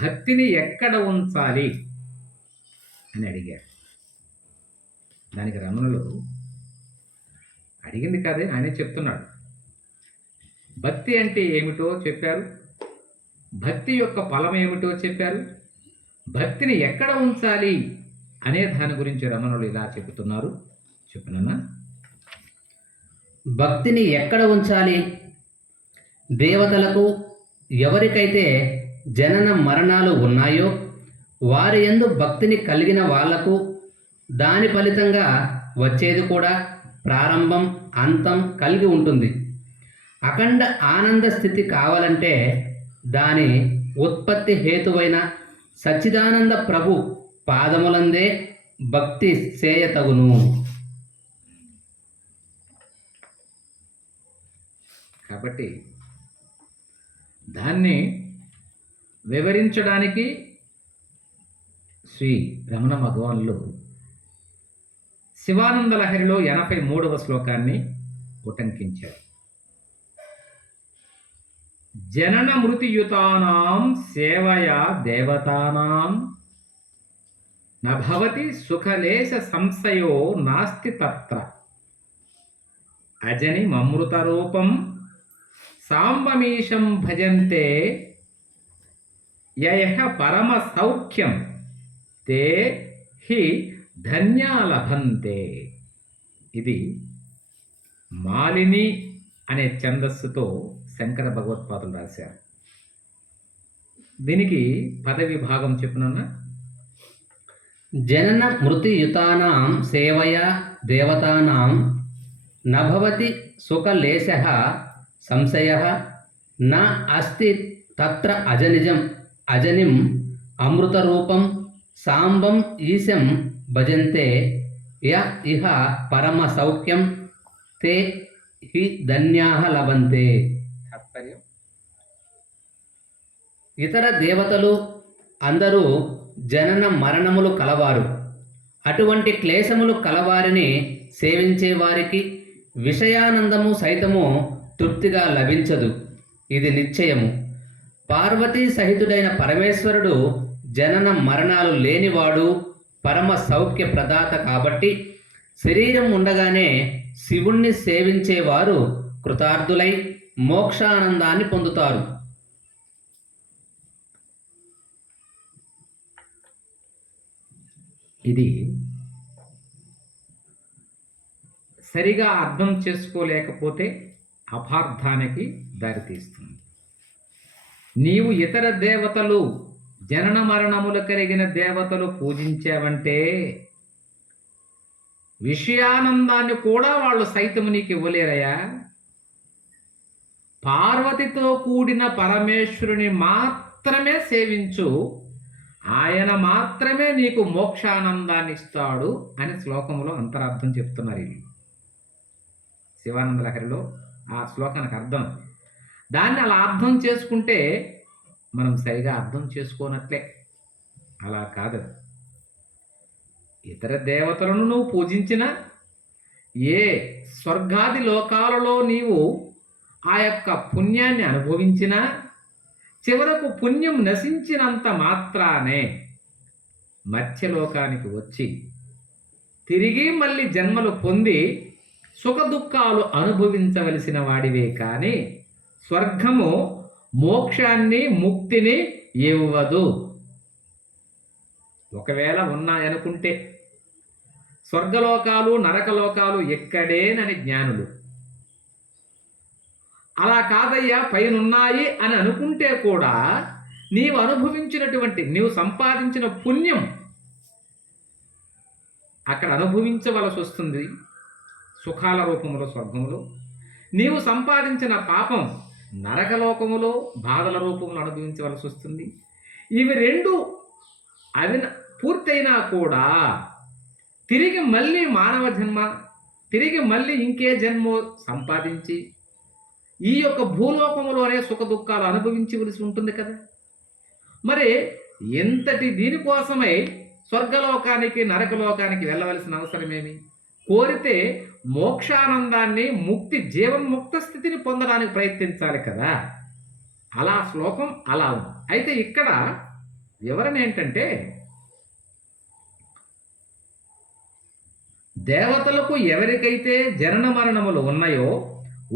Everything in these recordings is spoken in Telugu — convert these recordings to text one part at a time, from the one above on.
భక్తిని ఎక్కడ ఉంచాలి? అని అడిగారు దానికి రమణులు అడిగింది కాదే ఆయనే చెప్తున్నాడు. భక్తి అంటే ఏమిటో చెప్పారు? భక్తి యొక్క ఫలం ఏమిటో చెప్పారు? భక్తిని ఎక్కడ ఉంచాలి? అనే దాని గురించి రమణులు ఇలా చెబుతున్నారు. చెప్పనన్నా? భక్తిని ఎక్కడ ఉంచాలి? దేవతలకు ఎవరికైతే జనన మరణాలు ఉన్నాయో వారి యందు భక్తిని కలిగిన వాళ్ళకు దాని ఫలితంగా వచ్చేది కూడా ప్రారంభం అంతం కలిగి ఉంటుంది. అఖండ ఆనంద స్థితి కావాలంటే దాని ఉత్పత్తి హేతువైన సచ్చిదానంద ప్రభు పాదములందే భక్తి చేయతగును కాబట్టి దాన్ని వివరించడానికి శ్రీ రమణ భగవాన్లు శివానంద లహరిలో ఎనభై మూడవ శ్లోకాన్ని ఉటంకించారు. జనన మృతియుతానాం సేవయా దేవతానాం నభవతి సుఖలేశ సంశయో నాస్తి తత్ర. అజని మమృత రూపం సాంబమీశం భజంతే యయ పరమ సౌఖ్యం తే హి ధన్యాలభంతే. ఇది మాలిని అనే ఛందస్సుతో శంకర భగవత్పాదులు రాశారు. దీనికి పదవి భాగం చెప్పునన్నా? జనన మృతియుతానాం సేవయ దేవతానాం నభవతి సుఖలేశ సంశయ న అస్తి తత్ర అజనిజం అజనిం అమృతరూపం సాంబం ఈశం భజంతే. య ఇహ పరమ సౌఖ్యం తే హి ధన్యా లభంతే. తాత్పర్యం? ఇతర దేవతలు అందరూ జనన మరణములు కలవారు. అటువంటి క్లేశములు కలవారిని సేవించే వారికి విషయానందము సైతము తృప్తిగా లభించదు. ఇది నిశ్చయము. పార్వతీ సహితుడైన పరమేశ్వరుడు జనన మరణాలు లేనివాడు పరమ సౌఖ్య ప్రదాత కాబట్టి శరీరం ఉండగానే శివుణ్ణి సేవించేవారు కృతార్థులై మోక్షానందాన్ని పొందుతారు. ఇది సరిగా అర్థం చేసుకోలేకపోతే అపార్థానికి దారితీస్తుంది. నీవు ఇతర దేవతలు జనన మరణములు కలిగిన దేవతలు పూజించావంటే విషయానందాన్ని కూడా వాళ్ళు సైతం నీకు ఇవ్వలేరయ్యా. పార్వతితో కూడిన పరమేశ్వరుని మాత్రమే సేవించు. ఆయన మాత్రమే నీకు మోక్షానందాన్ని ఇస్తాడు అని శ్లోకంలో అంతరార్థం చెప్తున్నారు వీళ్ళు. శివానంద లహరిలో ఆ శ్లోకానికి అర్థం. దాన్ని అలా అర్థం చేసుకుంటే మనం సరిగా అర్థం చేసుకోనట్లే. అలా కాదు ఇతర దేవతలను నువ్వు పూజించిన ఏ స్వర్గాది లోకాలలో నీవు ఆ యొక్క పుణ్యాన్ని అనుభవించినా చివరకు పుణ్యం నశించినంత మాత్రానే మత్స్యలోకానికి వచ్చి తిరిగి మళ్ళీ జన్మలు పొంది సుఖ దుఃఖాలు అనుభవించవలసిన వాడివే కానీ స్వర్గము మోక్షాన్ని ముక్తిని ఇవ్వదు. ఒకవేళ ఉన్నాయనుకుంటే స్వర్గలోకాలు నరకలోకాలు ఎక్కడేనని జ్ఞానులు. అలా కాదయ్యా పైనున్నాయి అని అనుకుంటే కూడా నీవు అనుభవించినటువంటి నీవు సంపాదించిన పుణ్యం అక్కడ అనుభవించవలసి వస్తుంది. సుఖాల రూపంలో స్వర్గంలో నీవు సంపాదించిన పాపం నరకలోకములో బాధల రూపంలో అనుభవించవలసి వస్తుంది. ఇవి రెండు అవి పూర్తయినా కూడా తిరిగి మళ్ళీ మానవ జన్మ తిరిగి మళ్ళీ ఇంకే జన్మ సంపాదించి ఈ యొక్క భూలోకములోనే సుఖ దుఃఖాలు అనుభవించవలసి ఉంటుంది కదా. మరి ఎంతటి దీనికోసమై స్వర్గలోకానికి నరకలోకానికి వెళ్ళవలసిన అవసరమేమి? కోరితే మోక్షానందాన్ని ముక్తి జీవన్ముక్త స్థితిని పొందడానికి ప్రయత్నించాలి కదా. అలా శ్లోకం అలా ఉంది. అయితే ఇక్కడ వివరణ ఏంటంటే దేవతలకు ఎవరికైతే జనన మరణములు ఉన్నాయో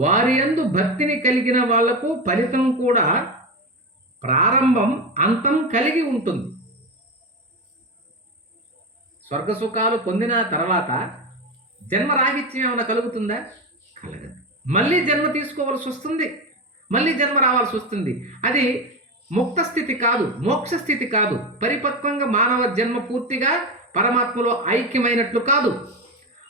వారి యందు భక్తిని కలిగిన వాళ్ళకు ఫలితం కూడా ప్రారంభం అంతం కలిగి ఉంటుంది. స్వర్గ సుఖాలు పొందిన తర్వాత జన్మ రాహిత్యం ఏమైనా కలుగుతుందా? కలగదు. మళ్ళీ జన్మ తీసుకోవాల్సి వస్తుంది. మళ్ళీ జన్మ రావాల్సి వస్తుంది. అది ముక్త స్థితి కాదు మోక్ష స్థితి కాదు. పరిపక్వంగా మానవ జన్మ పూర్తిగా పరమాత్మలో ఐక్యమైనట్లు కాదు.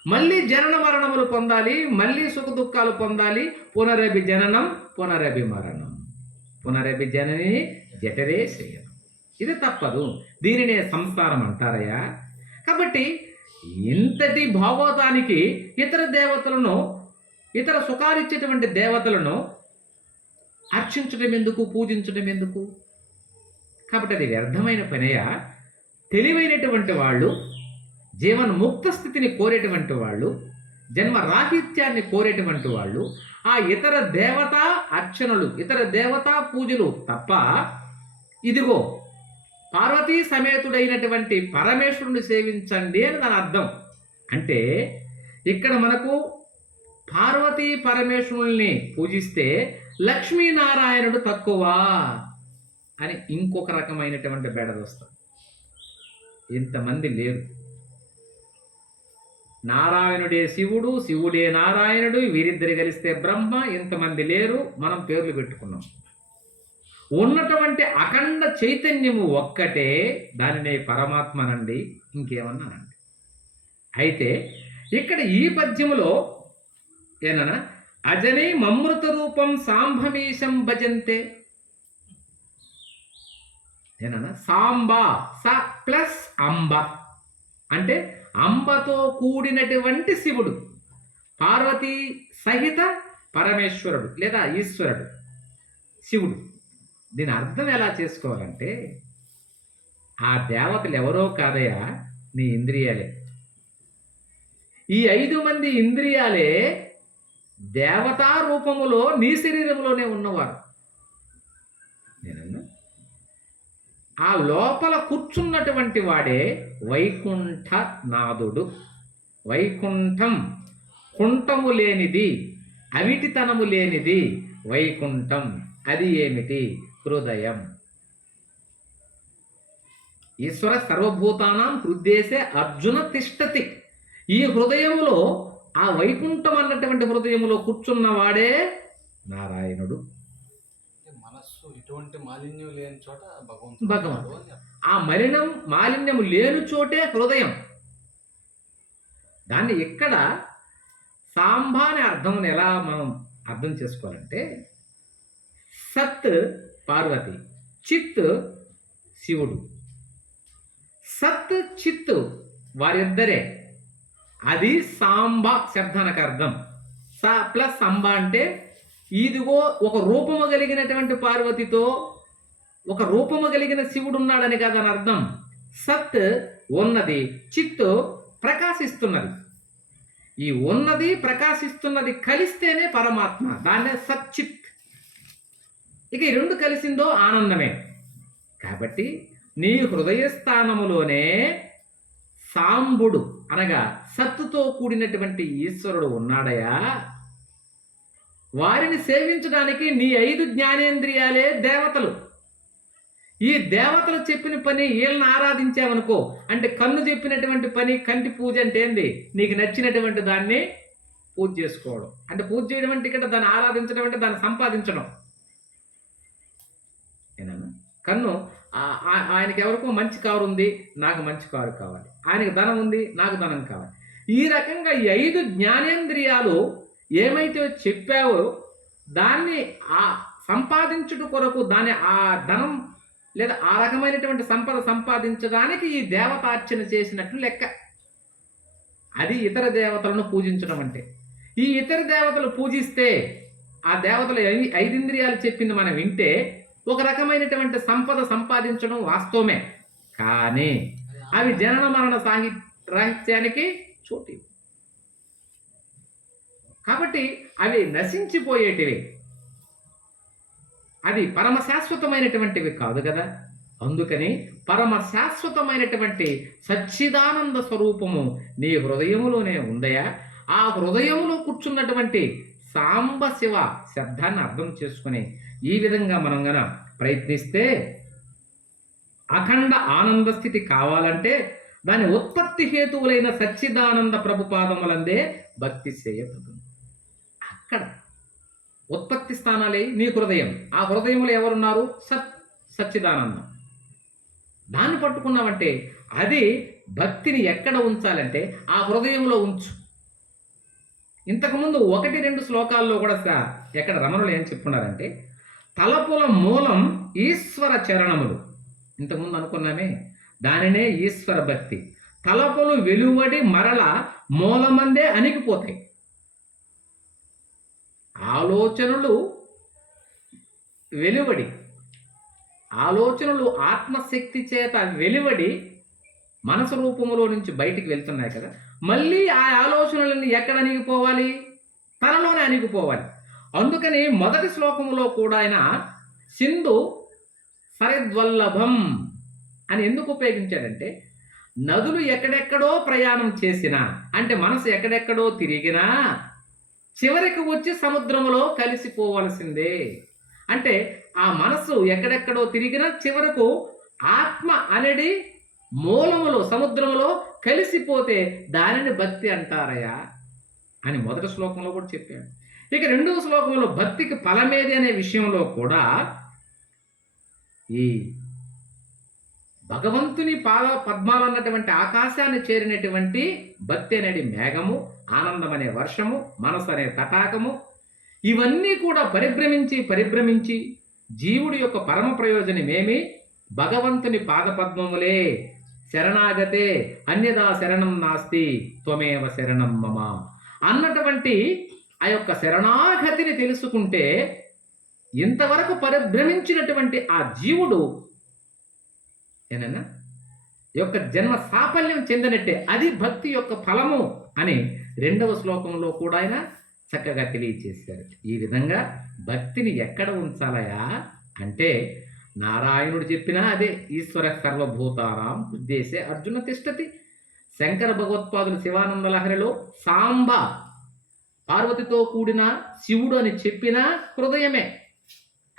మళ్ళీ జనన మరణములు పొందాలి మళ్ళీ సుఖ దుఃఖాలు పొందాలి. పునరభి జననం పునరభి మరణం పునరభి జనని జఠరే శయనం. ఇది తప్పదు. దీనినే సంసారం అంటారయ్యా. కాబట్టి ఇంతటి భాగవతానికి ఇతర దేవతలను ఇతర సుఖాలిచ్చేటువంటి దేవతలను అర్చించడం ఎందుకు పూజించడం ఎందుకు కాబట్టి అది వ్యర్థమైన పనయ్యా తెలివైనటువంటి వాళ్ళు జీవన్ముక్త స్థితిని కోరేటువంటి వాళ్ళు జన్మ రాహిత్యాన్ని కోరేటువంటి వాళ్ళు ఆ ఇతర దేవతా అర్చనలు ఇతర దేవతా పూజలు తప్ప ఇదిగో పార్వతీ సమేతుడైనటువంటి పరమేశ్వరుని సేవించండి అని దాని అర్థం. అంటే ఇక్కడ మనకు పార్వతీ పరమేశ్వరుల్ని పూజిస్తే లక్ష్మీనారాయణుడు తక్కువ అని ఇంకొక రకమైనటువంటి బెడదొస్తాం ఇంతమంది లేరు. నారాయణుడే శివుడు శివుడే నారాయణుడు వీరిద్దరు కలిస్తే బ్రహ్మ ఇంతమంది లేరు. మనం పేర్లు పెట్టుకున్నాం. ఉన్నటువంటి అఖండ చైతన్యము ఒక్కటే దానినే పరమాత్మనండి. ఇంకేమన్నానండి? అయితే ఇక్కడ ఈ పద్యములో ఏనన్నా అజనే మమృత రూపం సాంభమీశం భజంతే. ఏనన్నా సాంబా స ప్లస్ అంబ. అంటే అంబతో కూడినటువంటి శివుడు పార్వతీ సహిత పరమేశ్వరుడు లేదా ఈశ్వరుడు శివుడు. దీని అర్థం ఎలా చేసుకోవాలంటే ఆ దేవతలు ఎవరో కాదయా నీ ఇంద్రియాలే. ఈ ఐదు మంది ఇంద్రియాలే దేవతా రూపములో నీ శరీరంలోనే ఉన్నవారు. నేనన్నా? ఆ లోపల కూర్చున్నటువంటి వాడే వైకుంఠ నాదుడు. వైకుంఠం కుంఠము లేనిది అవిటితనము లేనిది వైకుంఠం. అది ఏమిటి? హృదయం. ఈశ్వర సర్వభూతానాం హృదయసే అర్జున తిష్టతి. ఈ హృదయములో ఆ వైకుంఠం అన్నటువంటి హృదయములో కూర్చున్నవాడే నారాయణుడు. మనస్సు ఎటువంటి మాలిన్యం లేని చోట భగవంతుడు భగవంతుడు. అర్థం. ఆ మలినం మాలిన్యము లేని చోటే హృదయం. దాన్ని ఇక్కడ సాంబ అనే అర్థమును ఎలా మనం అర్థం చేసుకోవాలంటే సత్ పార్వతి చిత్ శివుడు. సత్ చిత్ వారిద్దరే. అది సాంబ శబ్దానికి అర్థం. స ప్లస్ సాంబ అంటే ఇదిగో ఒక రూపము కలిగినటువంటి పార్వతితో ఒక రూపము కలిగిన శివుడు ఉన్నాడని కాదని అని అర్థం. సత్ ఉన్నది చిత్తు ప్రకాశిస్తున్నది. ఈ ఉన్నది ప్రకాశిస్తున్నది కలిస్తేనే పరమాత్మ. దాన్నే సచ్చిత్. ఇక ఈ రెండు కలిసిందో ఆనందమే. కాబట్టి నీ హృదయస్థానములోనే సాంబుడు అనగా సత్తుతో కూడినటువంటి ఈశ్వరుడు ఉన్నాడయా? వారిని సేవించడానికి నీ ఐదు జ్ఞానేంద్రియాలే దేవతలు. ఈ దేవతలు చెప్పిన పని వీళ్ళని ఆరాధించావనుకో అంటే కన్ను చెప్పినటువంటి పని కంటి పూజ అంటే ఏంది? నీకు నచ్చినటువంటి దాన్ని పూజ చేసుకోవడం. అంటే పూజ చేయడం అంటే ఇక్కడ దాన్ని ఆరాధించడం అంటే దాన్ని సంపాదించడం. ఏనా కన్ను ఆయనకి ఎవరికో మంచి కారు ఉంది నాకు మంచి కారు కావాలి. ఆయనకి ధనం ఉంది నాకు ధనం కావాలి. ఈ రకంగా ఈ ఐదు జ్ఞానేంద్రియాలు ఏమైతే చెప్పావో దాన్ని ఆ సంపాదించుట కొరకు దాని ఆ ధనం లేదా ఆ రకమైనటువంటి సంపద సంపాదించడానికి ఈ దేవతార్చన చేసినట్లు లెక్క. అది ఇతర దేవతలను పూజించడం అంటే. ఈ ఇతర దేవతలు పూజిస్తే ఆ దేవతల ఐదింద్రియాలు చెప్పింది మనం వింటే ఒక రకమైనటువంటి సంపద సంపాదించడం వాస్తవమే. కానీ అవి జనన మరణ సాహి రాహిత్యానికి చోటు కాబట్టి అవి నశించిపోయేటివి. అది పరమ శాశ్వతమైనటువంటివి కాదు కదా? అందుకని పరమ శాశ్వతమైనటువంటి సచ్చిదానంద స్వరూపము నీ హృదయములోనే ఉందయా? ఆ హృదయములో కూర్చున్నటువంటి సాంబ శివ శబ్దాన్ని అర్థం చేసుకుని ఈ విధంగా మనం గన ప్రయత్నిస్తే అఖండ ఆనంద స్థితి కావాలంటే దాని ఉత్పత్తి హేతువులైన సచ్చిదానంద ప్రభుపాదములందే భక్తి చేయతదు అక్కడ ఉత్పత్తి స్థానాలే నీ హృదయం. ఆ హృదయంలో ఎవరున్నారు? సత్ సచ్చిదానందం. దాన్ని పట్టుకున్నామంటే అది భక్తిని ఎక్కడ ఉంచాలంటే ఆ హృదయంలో ఉంచు. ఇంతకుముందు ఒకటి రెండు శ్లోకాల్లో కూడా సార్ ఎక్కడ రమణులు ఏం చెప్పున్నారంటే తలపుల మూలం ఈశ్వర చరణములు. ఇంతకుముందు అనుకున్నామే? దానినే ఈశ్వర భక్తి. తలపులు వెలువడి మరల మూలమందే అణిగిపోతాయి. ఆలోచనలు వెలువడి ఆలోచనలు ఆత్మశక్తి చేత వెలువడి మనసు రూపంలో నుంచి బయటికి వెళ్తున్నాయి కదా. మళ్ళీ ఆ ఆలోచనలన్నీ ఎక్కడ అణిగిపోవాలి? తనలోనే అణిగిపోవాలి. అందుకని మొదటి శ్లోకంలో కూడా ఆయన సింధు సరిద్వల్లభం అని ఎందుకు ఉపయోగించాడంటే నదులు ఎక్కడెక్కడో ప్రయాణం చేసినా అంటే మనసు ఎక్కడెక్కడో తిరిగినా చివరికి వచ్చి సముద్రములో కలిసిపోవలసిందే. అంటే ఆ మనసు ఎక్కడెక్కడో తిరిగినా చివరకు ఆత్మ అనేది మూలములో సముద్రంలో కలిసిపోతే దానిని భక్తి అంటారయ్యా అని మొదటి శ్లోకంలో కూడా చెప్పాడు. ఇక రెండవ శ్లోకంలో భక్తికి ఫలమేది అనే విషయంలో కూడా ఈ భగవంతుని పాద పద్మాలు అన్నటువంటి ఆకాశాన్ని చేరినటువంటి భక్తి అనేది మేఘము ఆనందం అనే వర్షము మనసు అనే తటాకము. ఇవన్నీ కూడా పరిభ్రమించి పరిభ్రమించి జీవుడి యొక్క పరమ ప్రయోజనమేమి? భగవంతుని పాదపద్మములే శరణాగతే అన్యదా శరణం నాస్తి త్వమేవ శరణం మమ. అన్నటువంటి ఆ యొక్క శరణాగతిని తెలుసుకుంటే ఇంతవరకు పరిభ్రమించినటువంటి ఆ జీవుడు ఏనన్నా? యొక్క జన్మ సాఫల్యం చెందినట్టే అది భక్తి యొక్క ఫలము అని రెండవ శ్లోకంలో కూడా ఆయన చక్కగా తెలియచేశారు. ఈ విధంగా భక్తిని ఎక్కడ ఉంచాలయా అంటే నారాయణుడు చెప్పినా అదే ఈశ్వర సర్వభూతారాం ఉద్దేశే అర్జున తిష్టతి. శంకర భగవత్పాదులు శివానంద లహరిలో సాంబ పార్వతితో కూడిన శివుడు అని చెప్పిన హృదయమే.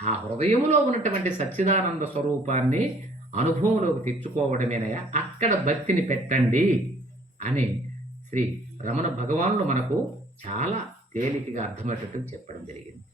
ఆ హృదయములో ఉన్నటువంటి సచ్చిదానంద స్వరూపాన్ని అనుభవంలోకి తెచ్చుకోవడమేనయా అక్కడ భక్తిని పెట్టండి అని శ్రీ రమణ భగవానులు మనకు చాలా తేలికగా అర్థమయ్యేటట్టు చెప్పడం జరిగింది.